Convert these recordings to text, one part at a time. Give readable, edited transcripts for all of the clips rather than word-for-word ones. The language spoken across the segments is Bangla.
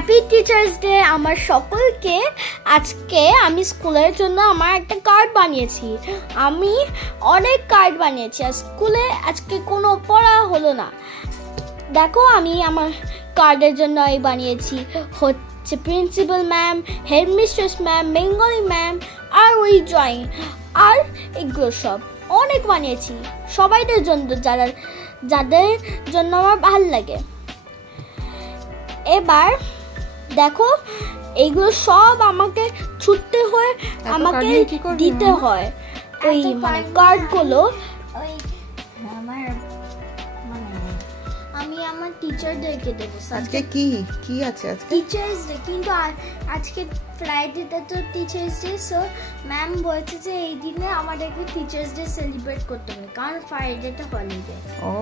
হ্যাপি টিচার্স ডে আমার সকলকে। আজকে আমি স্কুলের জন্য আমার একটা কার্ড বানিয়েছি। আমি অনেক কার্ড বানিয়েছি আর স্কুলে আজকে কোনো পড়া হলো না। দেখো আমি আমার কার্ডের জন্য বানিয়েছি হচ্ছে principal ma'am, headmistress ma'am, Bengali ma'am আর ওই ড্রয়িং আর এগুলো সব অনেক বানিয়েছি সবাইদের জন্য, যাদের জন্য আমার ভালো লাগে। এবার দেখো এইগুলো সব আমাকে ছুটতে হয়, আমাকে দিতে হয় ওই মানে কার্ডগুলো। ওই আমার আমি আমার টিচারদেরকে দেবো। আজকে কি আছে আজকে? টিচার্স ডে, কিন্তু আজকে ফ্রাইডেতে তো টিচার্স ডে, সো ম্যাম বলছে যে এই দিনে আমাদেরকে টিচার্স ডে সেলিব্রেট করতে হবে কারণ ফ্রাইডেতে হলিডে। ও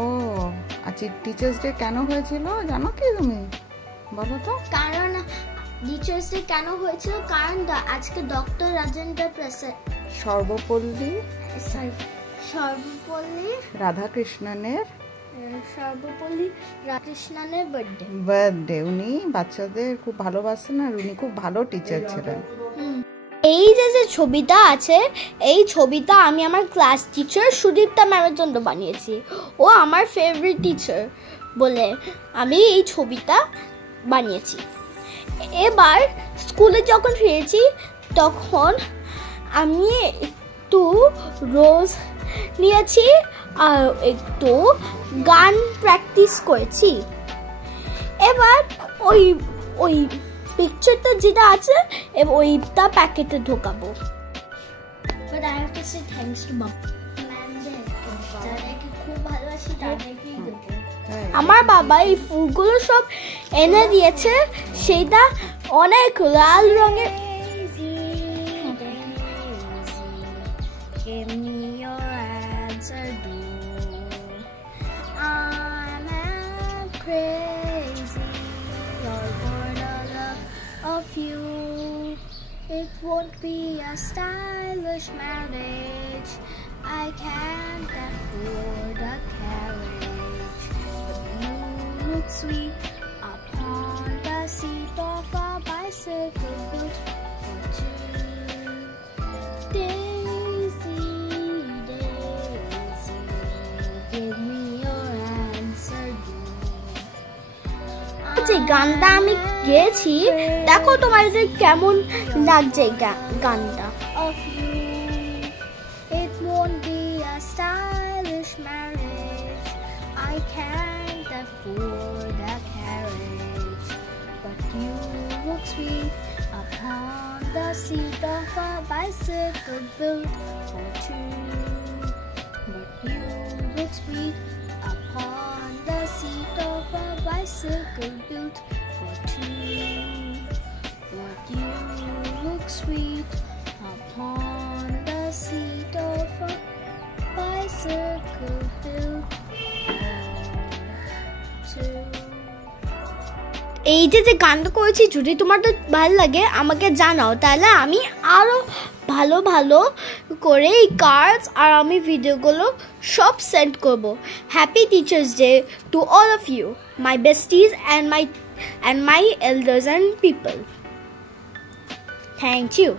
আচ্ছা, টিচার্স ডে কেন হয়েছিল জানো কি তুমি? বলো তো। কারণ টিচার্স ডে কেন হয়েছিল, কারণ আজকে ডক্টর রাজেন্দ্র প্রসাদ সর্বপল্লী রাধাকৃষ্ণনের বার্থডে। উনি বাচ্চাদের খুব ভালোবাসেন আর উনি খুব ভালো টিচার ছিলেন। এই যে ছবিটা আছে, এই ছবিটা আমি আমার ক্লাস টিচার সুদীপ্তা ম্যামের জন্য বানিয়েছি। ও আমার ফেভারিট টিচার বলে আমি এই ছবিটা বানিয়েছি। এবার স্কুলে যখন ফিরেছি তখন আমি একটু রোজ নিয়েছি আর একটু গান প্র্যাকটিস করেছি। এবার ওই পিকচারটা যেটা আছে ওইটা প্যাকেটে ঢোকাবো। But I have to say thanks to mom. যাদেরকে খুব ভালোবাসি তাদেরকেই দেবো। আমার বাবা এই ফুলগুলো সব এনে দিয়েছে, সেটা অনেক লাল রঙের। Give me your answer, do I'm crazy or for the love of you. It won't be a stylish marriage, I can't afford a carriage, but you look sweet upon the seat of a bicycle built for two. Daisy, Daisy, give me your answer, do গানটা আমি গেয়েছি, দেখো তোমাদের কেমন লাগছে গানটা। It won't be a stylish marriage, I can't afford a carriage, but you look sweet upon the seat of a bicycle built for two. But you look sweet upon the seat of a bicycle built for two. But you look sweet upon the seat of a bicycle built for two. এই যে গানটা করেছি, যদি তোমাদের ভালো লাগে আমাকে জানাও, তাহলে আমি আরো ভালো করে এই কার্ডস আর আমি ভিডিওগুলো সব সেন্ড করব। Happy teachers day to all of you, my besties and my elders and people. Thank you.